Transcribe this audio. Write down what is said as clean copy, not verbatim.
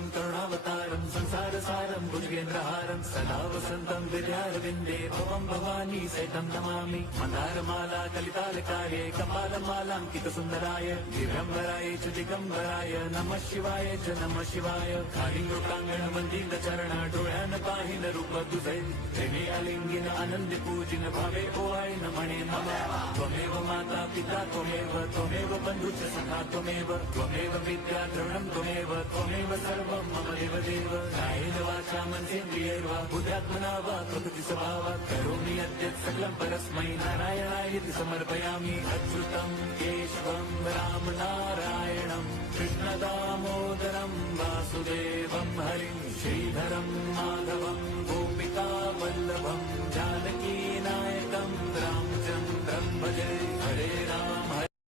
राम करुणावतारं संसारसारं भुजगेन्द्रहारं सदा वसन्तं विद्यारविन्दे भवं भवानी सहितं नमामि मन्दारमाला कलितालकाये कपालमालाङ्कितसुन्दराय दिगम्बराय च दिगम्बराय नमः शिवाय च नमः शिवाय कालिङ्गोटाङ्गण वन्दित चरण डोळ्यान पाहिन रूप तुझे प्रेमे अलिंगिन आनंद पूजिन भावे ओवाय न म्हणे मम त्वमेव माता पिता त्वमेव बन्धुश्च सखा त्वमेव विद्या द्रवणं त्वमेव सर्वं मम देव कायेन वाचा मनसेन्द्रियैर्वा बुद्ध्यात्मना वा प्रकृति स्वभावात् करोमि यद्यत् सकलं परस्मै नारायणायति समर्पयामि अच्युतं केशवं राम नारायणं कृष्णदामोदरं वासुदेवं हरिं श्रीधरं माधवं गोपिका वल्लभं जानकी नायकं रामचन्द्रं भजे।